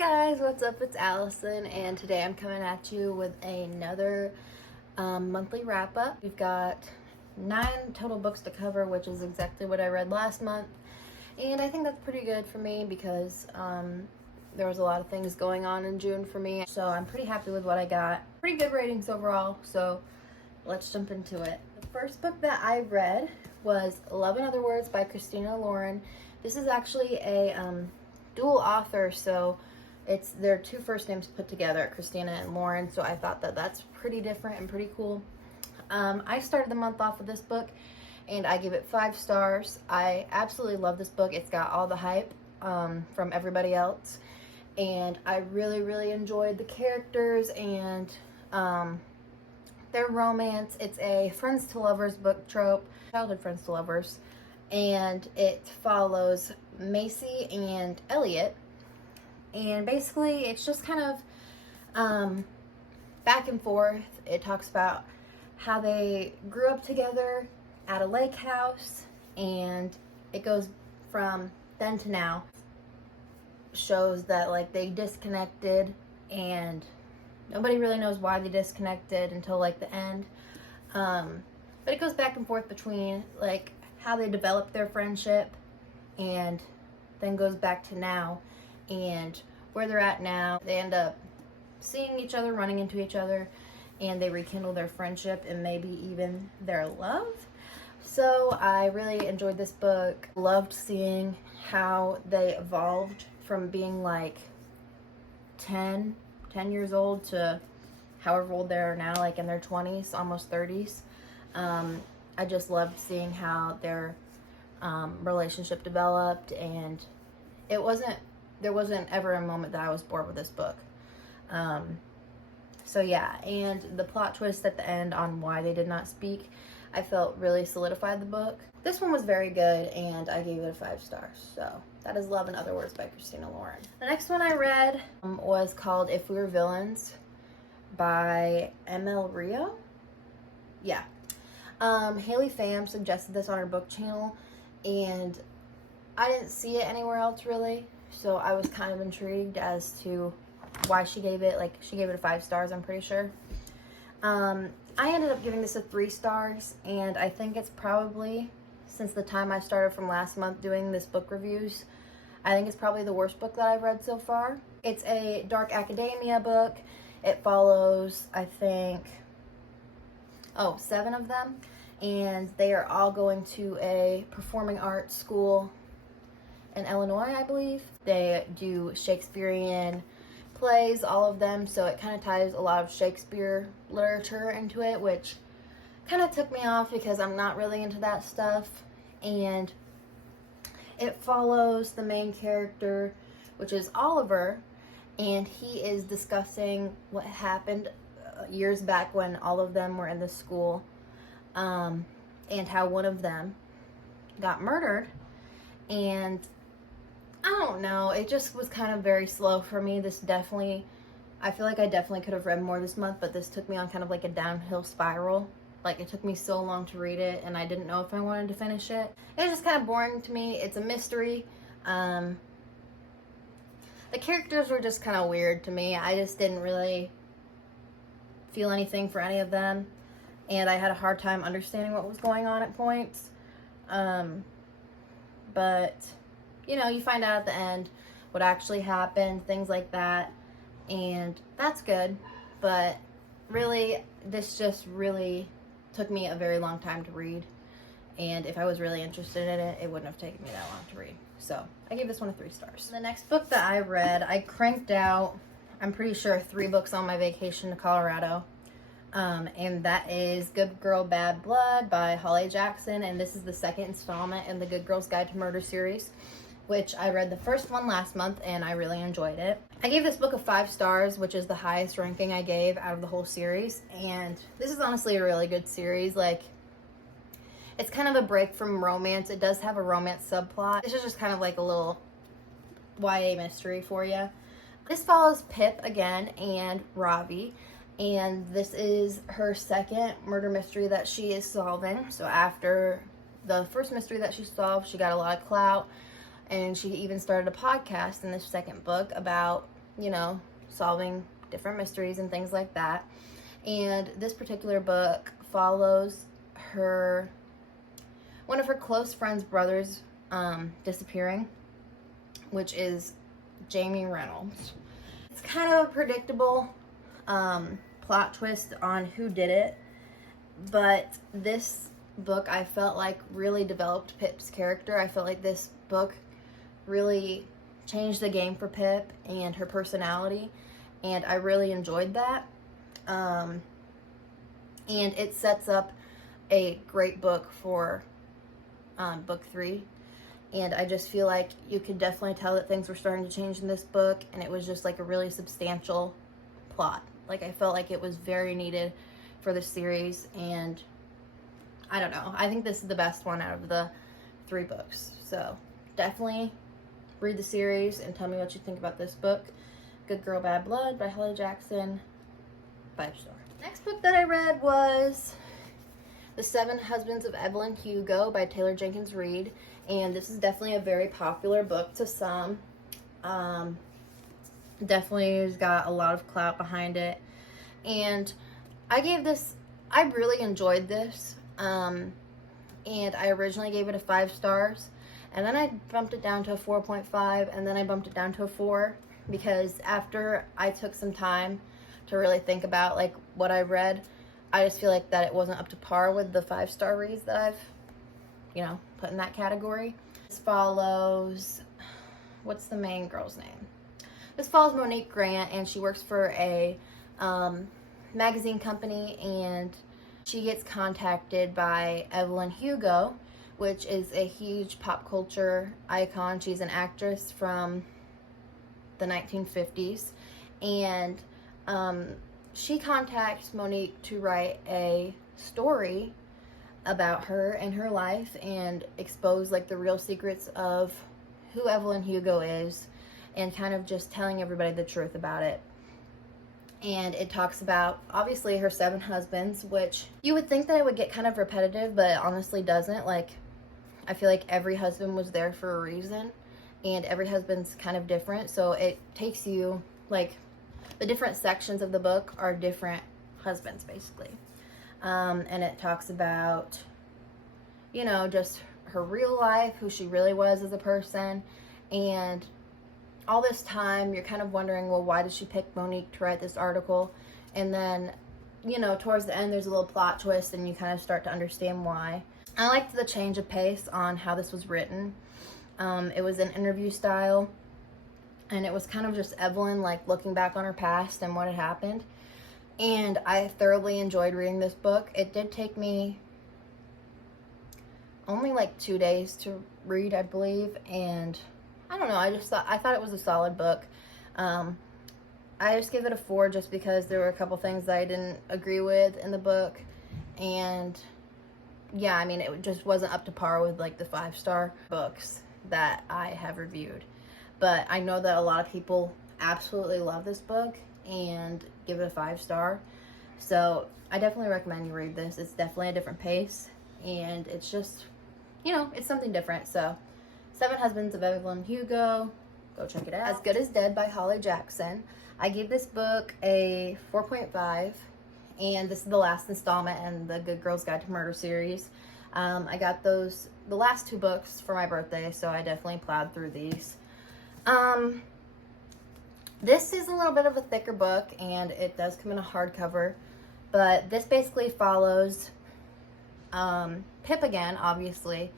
guys, what's up? It's Allison, and today I'm coming at you with another monthly wrap up. We've got 9 total books to cover, which is exactly what I read last month, and I think that's pretty good for me because there was a lot of things going on in June for me, so I'm pretty happy with what I got. Pretty good ratings overall, so let's jump into it. The first book that I read was Love in Other Words by Christina Lauren. This is actually a dual author, so it's their 2 first names put together, Christina and Lauren, so I thought that that's pretty different and pretty cool. I started the month off with this book and I give it 5 stars. I absolutely love this book. It's got all the hype from everybody else, and I really enjoyed the characters and their romance. It's a friends to lovers book trope, childhood friends to lovers, and it follows Macy and Elliot, and basically it's just kind of back and forth. It talks about how they grew up together at a lake house, and it goes from then to now. Shows that like they disconnected, and nobody really knows why they disconnected until like the end, but it goes back and forth between like how they developed their friendship and then goes back to now and where they're at now. They end up seeing each other, running into each other, and they rekindle their friendship and maybe even their love. So I really enjoyed this book. Loved seeing how they evolved from being like 10 years old to however old they are now, like in their 20s, almost 30s. I just loved seeing how their relationship developed, and there wasn't ever a moment that I was bored with this book. So yeah, and the plot twist at the end on why they did not speak, I felt really solidified the book. This one was very good, and I gave it a 5 stars. So that is Love in Other Words by Christina Lauren. The next one I read was called If We Were Villains by ML Rio. Yeah. Haley Pham suggested this on her book channel, and I didn't see it anywhere else really, so I was kind of intrigued as to why she gave it, she gave it a 5 stars, I'm pretty sure. I ended up giving this a 3 stars, and I think it's probably, since the time I started from last month doing this book reviews, I think it's probably the worst book that I've read so far. It's a dark academia book. It follows, I think, 7 of them, and they are all going to a performing arts school in Illinois, I believe. They do Shakespearean plays, all of them, so it kind of ties a lot of Shakespeare literature into it, which kind of took me off because I'm not really into that stuff. And it follows the main character, which is Oliver, and he is discussing what happened years back when all of them were in the school, and how one of them got murdered. And I don't know, it just was kind of very slow for me. I feel like I definitely could have read more this month, but this took me on kind of like a downhill spiral. Like, it took me so long to read it, and I didn't know if I wanted to finish it. It was just kind of boring to me. It's a mystery. The characters were just kind of weird to me. I just didn't really feel anything for any of them, and I had a hard time understanding what was going on at points. But you find out at the end what actually happened, things like that, and that's good. But really, this just really took me a very long time to read, and if I was really interested in it, it wouldn't have taken me that long to read. So I gave this one a 3 stars. The next book that I read, I cranked out, I'm pretty sure, 3 books on my vacation to Colorado, and that is Good Girl Bad Blood by Holly Jackson, and this is the 2nd installment in the Good Girl's Guide to Murder series, which I read the first one last month, and I really enjoyed it. I gave this book a 5 stars, which is the highest ranking I gave out of the whole series, and this is honestly a really good series. Like, it's kind of a break from romance. It does have a romance subplot. This is just kind of like a little YA mystery for you. This follows Pip again and Ravi, and this is her 2nd murder mystery that she is solving. So after the first mystery that she solved, she got a lot of clout, and she even started a podcast in this 2nd book about you know, solving different mysteries and things like that. And this particular book follows one of her close friend's brothers disappearing, which is Jamie Reynolds. It's kind of a predictable plot twist on who did it, but this book I felt like really developed Pip's character. I felt like this book really changed the game for Pip and her personality, and I really enjoyed that. And it sets up a great book for book 3, and I just feel like you could definitely tell that things were starting to change in this book, and it was just like a really substantial plot. Like, I felt like it was very needed for the series, and I don't know, I think this is the best one out of the 3 books. So definitely read the series and tell me what you think about this book. Good Girl, Bad Blood by Holly Jackson, 5-star. Next book that I read was The 7 Husbands of Evelyn Hugo by Taylor Jenkins Reid, and this is definitely a very popular book to some. Definitely has got a lot of clout behind it, and I really enjoyed this, and I originally gave it a 5 stars, and then I bumped it down to a 4.5, and then I bumped it down to a 4, because after I took some time to really think about like what I read, I just feel like that it wasn't up to par with the 5-star reads that I've, you know, put in that category. This follows, what's the main girl's name? This follows Monique Grant, and she works for a magazine company, and she gets contacted by Evelyn Hugo, which is a huge pop culture icon. She's an actress from the 1950s, and she contacts Monique to write a story about her and her life and expose like the real secrets of who Evelyn Hugo is, and kind of just telling everybody the truth about it. And it talks about obviously her 7 husbands, which you would think that it would get kind of repetitive, but it honestly doesn't. Like, I feel like every husband was there for a reason, and every husband's kind of different, so it takes you, like, the different sections of the book are different husbands, basically. And it talks about, you know, just her real life, who she really was as a person. And all this time, you're kind of wondering, well, why did she pick Monique to write this article? And then, you know, towards the end, there's a little plot twist, and you kind of start to understand why. I liked the change of pace on how this was written. It was an interview style, and it was kind of just Evelyn, like, looking back on her past and what had happened. And I thoroughly enjoyed reading this book. It did take me only like 2 days to read, I believe, and I don't know, I thought it was a solid book. I just gave it a 4 just because there were a couple things that I didn't agree with in the book, and yeah, I mean, it just wasn't up to par with like the 5-star books that I have reviewed. But I know that a lot of people absolutely love this book and give it a 5-star. So I definitely recommend you read this. It's definitely a different pace, and it's just, you know, it's something different. So 7 Husbands of Evelyn Hugo, go check it out. As Good as Dead by Holly Jackson. I gave this book a 4.5, and this is the last installment in the Good Girls Guide to Murder series. I got the last 2 books for my birthday, so I definitely plowed through these. This is a little bit of a thicker book, and it does come in a hardcover, but this basically follows Pip again, obviously,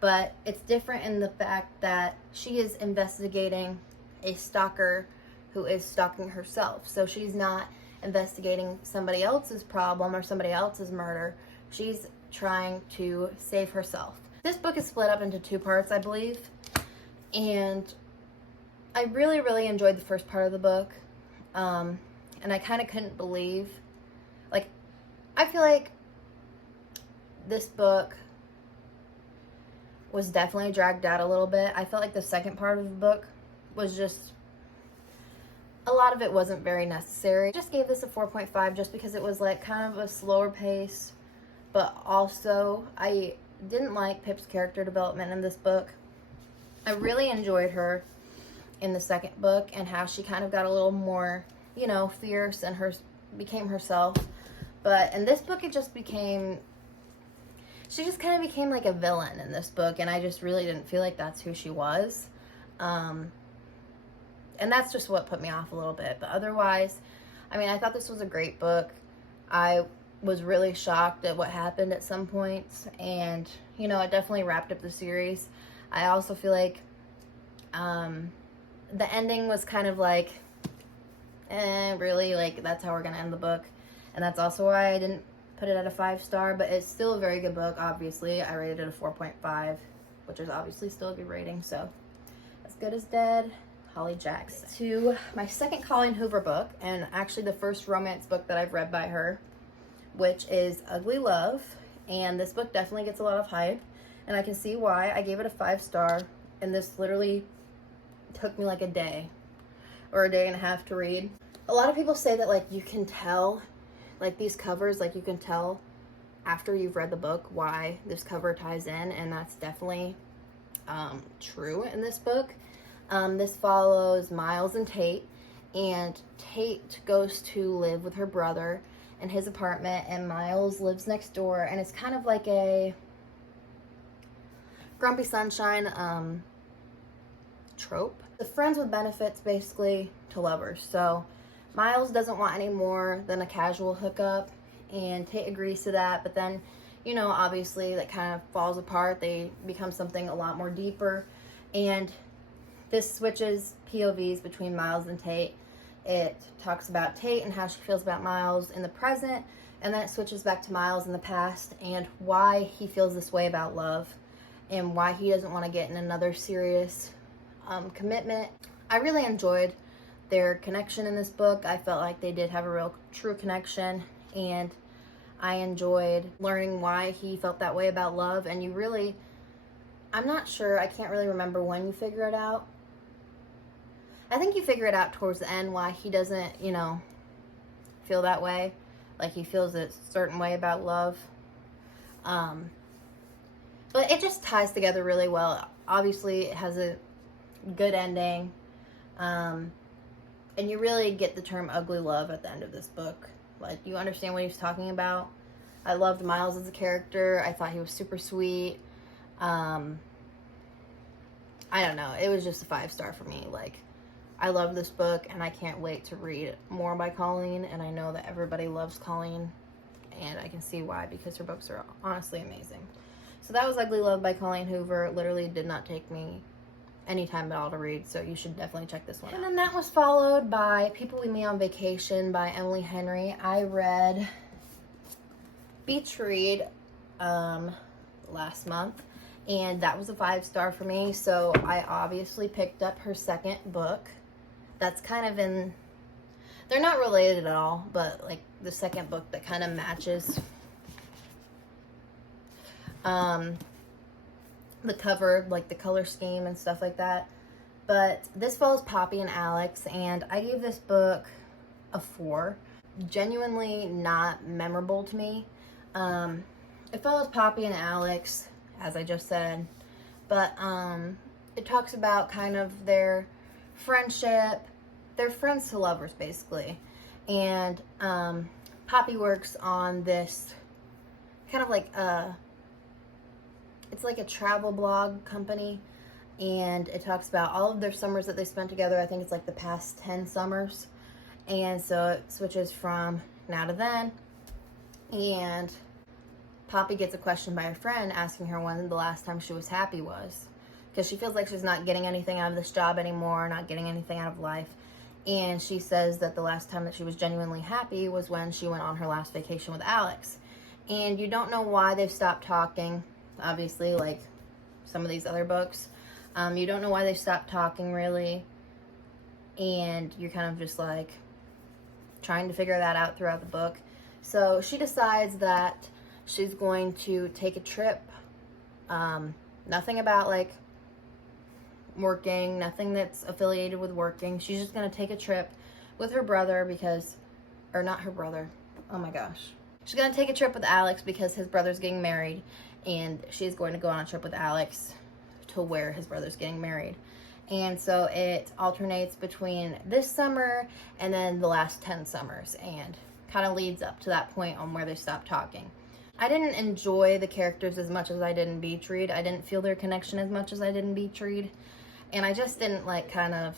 but it's different in the fact that she is investigating a stalker who is stalking herself. So she's not investigating somebody else's problem or somebody else's murder. She's trying to save herself. This book is split up into 2 parts, I believe, and I really, really enjoyed the first part of the book, and I kind of couldn't believe, like, I feel like this book was definitely dragged out a little bit. I felt like the second part of the book was just, a lot of it wasn't very necessary. I just gave this a 4.5 just because it was like kind of a slower pace, but also I didn't like Pip's character development in this book. I really enjoyed her, in the second book, and how she kind of got a little more, you know, fierce and became herself. But in this book, it just became, she just kind of became like a villain in this book, and I just really didn't feel like that's who she was. And that's just what put me off a little bit. But otherwise, I mean, I thought this was a great book. I was really shocked at what happened at some points, and, you know, it definitely wrapped up the series. I also feel like the ending was kind of like, really, like, that's how we're gonna end the book. And that's also why I didn't put it at a 5-star, but it's still a very good book, obviously. I rated it a 4.5, which is obviously still a good rating, so As Good as Dead, Holly Jackson. To my second Colleen Hoover book, and actually the first romance book that I've read by her, which is Ugly Love. And this book definitely gets a lot of hype, and I can see why. I gave it a 5-star, and this literally took me like a day or a day and a half to read. A lot of people say that, like, you can tell, like, these covers, like, you can tell after you've read the book why this cover ties in, and that's definitely true in this book. This follows Miles and Tate, and Tate goes to live with her brother in his apartment, and Miles lives next door, and it's kind of like a Grumpy Sunshine trope. The friends with benefits basically to lovers. So Miles doesn't want any more than a casual hookup, and Tate agrees to that, but then, you know, obviously that kind of falls apart. They become something a lot more deeper, and this switches POVs between Miles and Tate. It talks about Tate and how she feels about Miles in the present, and then it switches back to Miles in the past and why he feels this way about love and why he doesn't want to get in another serious commitment. I really enjoyed their connection in this book. I felt like they did have a real true connection, and I enjoyed learning why he felt that way about love. And you really, I'm not sure, I can't really remember when you figure it out. I think you figure it out towards the end why he doesn't, you know, feel that way. Like, he feels a certain way about love. But it just ties together really well. Obviously, it has a good ending. And you really get the term ugly love at the end of this book. Like, you understand what he's talking about. I loved Miles as a character. I thought he was super sweet. I don't know. It was just a 5-star for me. Like, I love this book, and I can't wait to read more by Colleen. And I know that everybody loves Colleen, and I can see why, because her books are honestly amazing. So that was Ugly Love by Colleen Hoover. It literally did not take me any time at all to read, so you should definitely check this one out. And then that was followed by People Leave Me on Vacation by Emily Henry. I read Beach Read last month, and that was a 5-star for me, so I obviously picked up her second book. That's kind of in, they're not related at all, but like the second book that kind of matches the cover, like the color scheme and stuff like that. But this follows Poppy and Alex, and I gave this book a 4. Genuinely not memorable to me. It follows Poppy and Alex, as I just said, but it talks about kind of their friendship. They're friends to lovers, basically. And Poppy works on this kind of like it's like a travel blog company, and it talks about all of their summers that they spent together. I think it's like the past 10 summers. And so it switches from now to then. And Poppy gets a question by a friend asking her when the last time she was happy was, because she feels like she's not getting anything out of this job anymore, not getting anything out of life. And she says that the last time that she was genuinely happy was when she went on her last vacation with Alex. And you don't know why they've stopped talking, obviously, like some of these other books. You don't know why they stopped talking, really. And you're kind of just like trying to figure that out throughout the book. So she decides that she's going to take a trip. Nothing about like working, nothing that's affiliated with working. She's just going to take a trip with her brother because, or not her brother, oh my gosh. She's going to take a trip with Alex because his brother's getting married, and she's going to go on a trip with Alex to where his brother's getting married. And so it alternates between this summer and then the last 10 summers, and kind of leads up to that point on where they stop talking. I didn't enjoy the characters as much as I did in Beach Read. I didn't feel their connection as much as I did in Beach Read. And I just didn't I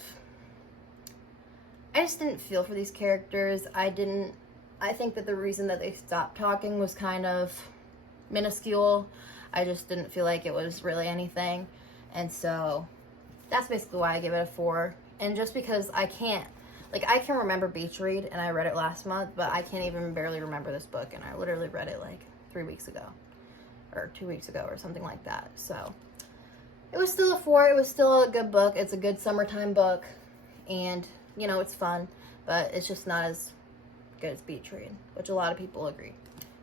just didn't feel for these characters. I think that the reason that they stopped talking was kind of minuscule. I just didn't feel like it was really anything. And so that's basically why I give it a 4. And just because I can remember Beach Read, and I read it last month, but I can't even barely remember this book, and I literally read it like 3 weeks ago, or 2 weeks ago, or something like that. So it was still a 4. It was still a good book. It's a good summertime book, and you know, it's fun, but it's just not as good as Beach Read, which a lot of people agree.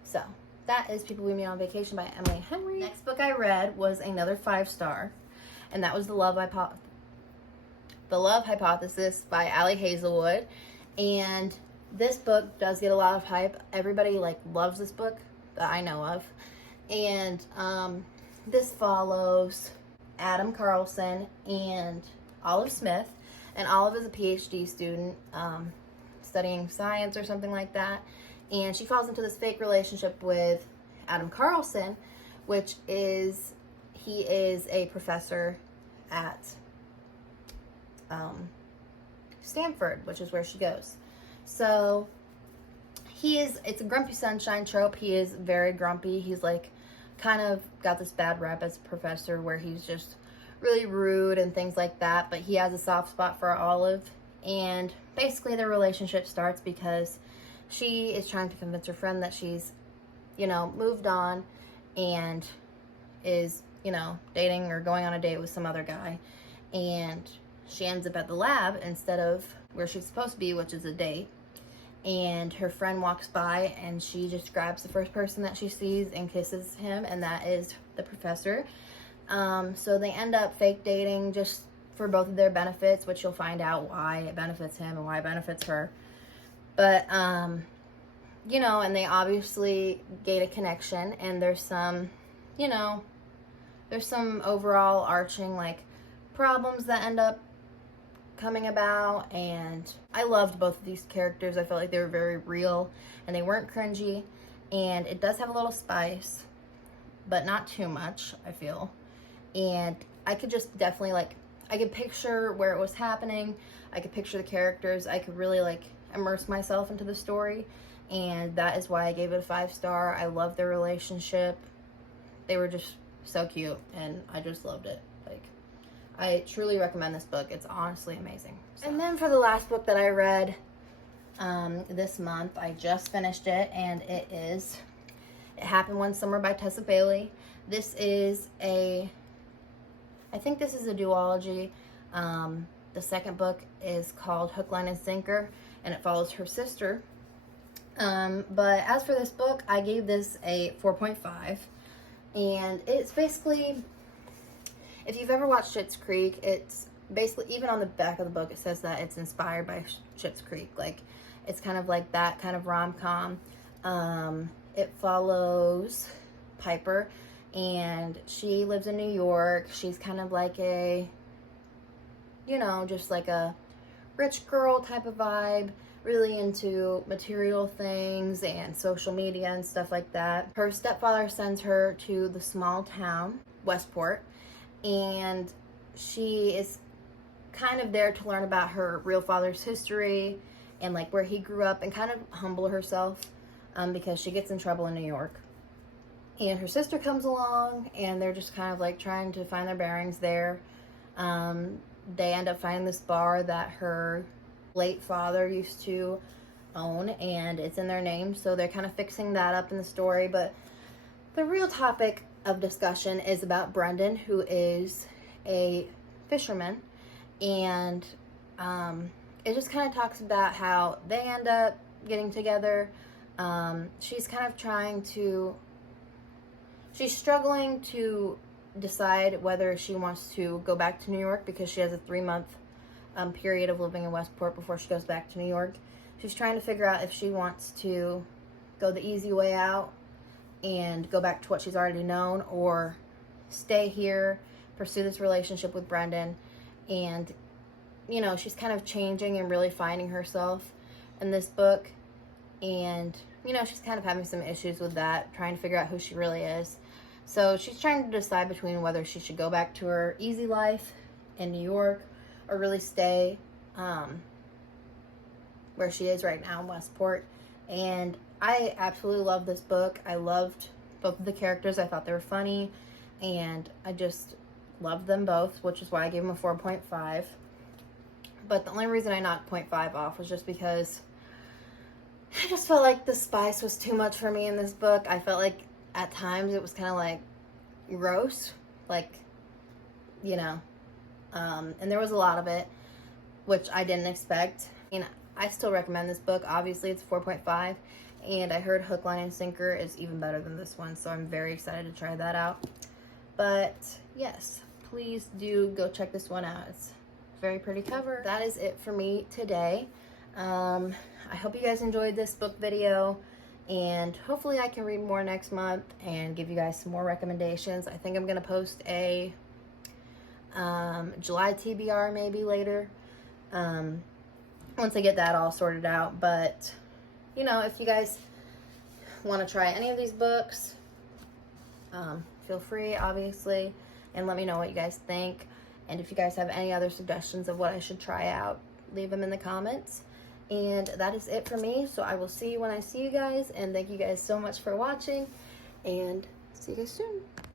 So that is People We Meet on Vacation by Emily Henry. Next book I read was another 5-star, and that was The Love Hypothesis by Allie Hazelwood. And this book does get a lot of hype. Everybody loves this book that I know of. And this follows Adam Carlson and Olive Smith. And Olive is a PhD student studying science or something like that. And she falls into this fake relationship with Adam Carlson, which is, he is a professor at Stanford, which is where she goes. So it's a grumpy sunshine trope. He is very grumpy. He's kind of got this bad rep as a professor where he's just really rude and things like that, but he has a soft spot for Olive. And basically their relationship starts because she is trying to convince her friend that she's, moved on and is, dating or going on a date with some other guy. And she ends up at the lab instead of where she's supposed to be, which is a date. And her friend walks by and she just grabs the first person that she sees and kisses him, and that is the professor. So they end up fake dating just for both of their benefits, which you'll find out why it benefits him and why it benefits her. But, and they obviously gain a connection, and there's some, there's some overall arching, problems that end up coming about. And I loved both of these characters. I felt like they were very real, and they weren't cringy. And it does have a little spice, but not too much, I feel. And I could just definitely, I could picture where it was happening. I could picture the characters. I could really, immerse myself into the story. And that is why I gave it a 5-star. I loved their relationship. They were just so cute, and I just loved it. I truly recommend this book. It's honestly amazing. So. And then for the last book that I read this month, I just finished it, and It Happened One Summer by Tessa Bailey. This is I think this is a duology. The second book is called Hook, Line, and Sinker, and it follows her sister. But as for this book, I gave this a 4.5, and it's basically, if you've ever watched Schitt's Creek, it's basically, even on the back of the book, it says that it's inspired by Schitt's Creek. It's kind of like that kind of rom-com. It follows Piper, and she lives in New York. She's kind of like a, just like a rich girl type of vibe, really into material things and social media and stuff like that. Her stepfather sends her to the small town, Westport, and she is kind of there to learn about her real father's history and where he grew up, and kind of humble herself because she gets in trouble in New York. And her sister comes along, and they're just kind of trying to find their bearings there. They end up finding this bar that her late father used to own, and it's in their name, so they're kind of fixing that up in the story. But the real topic of discussion is about Brendan, who is a fisherman, and it just kind of talks about how they end up getting together. She's kind of she's struggling to decide whether she wants to go back to New York, because she has a 3-month period of living in Westport before she goes back to New York. She's trying to figure out if she wants to go the easy way out and go back to what she's already known, or stay here, pursue this relationship with Brendan, and you know, she's kind of changing and really finding herself in this book. And, you know, she's kind of having some issues with that, trying to figure out who she really is. So she's trying to decide between whether she should go back to her easy life in New York or really stay where she is right now in Westport. And I absolutely love this book. I loved both of the characters. I thought they were funny, and I just loved them both, which is why I gave them a 4.5. But the only reason I knocked 0.5 off was just because I just felt like the spice was too much for me in this book. I felt like at times it was kind of like gross, like, you know, and there was a lot of it, which I didn't expect. And I still recommend this book. Obviously, it's 4.5, and I heard Hook, Line, and Sinker is even better than this one, so I'm very excited to try that out. But yes, please do go check this one out. It's very pretty cover. That is it for me today. I hope you guys enjoyed this book video, and hopefully I can read more next month and give you guys some more recommendations. I think I'm gonna post a July TBR maybe later, once I get that all sorted out. But you know, if you guys want to try any of these books, feel free, obviously, and let me know what you guys think. And if you guys have any other suggestions of what I should try out, leave them in the comments. And that is it for me. So I will see you when I see you guys. And thank you guys so much for watching. And see you guys soon.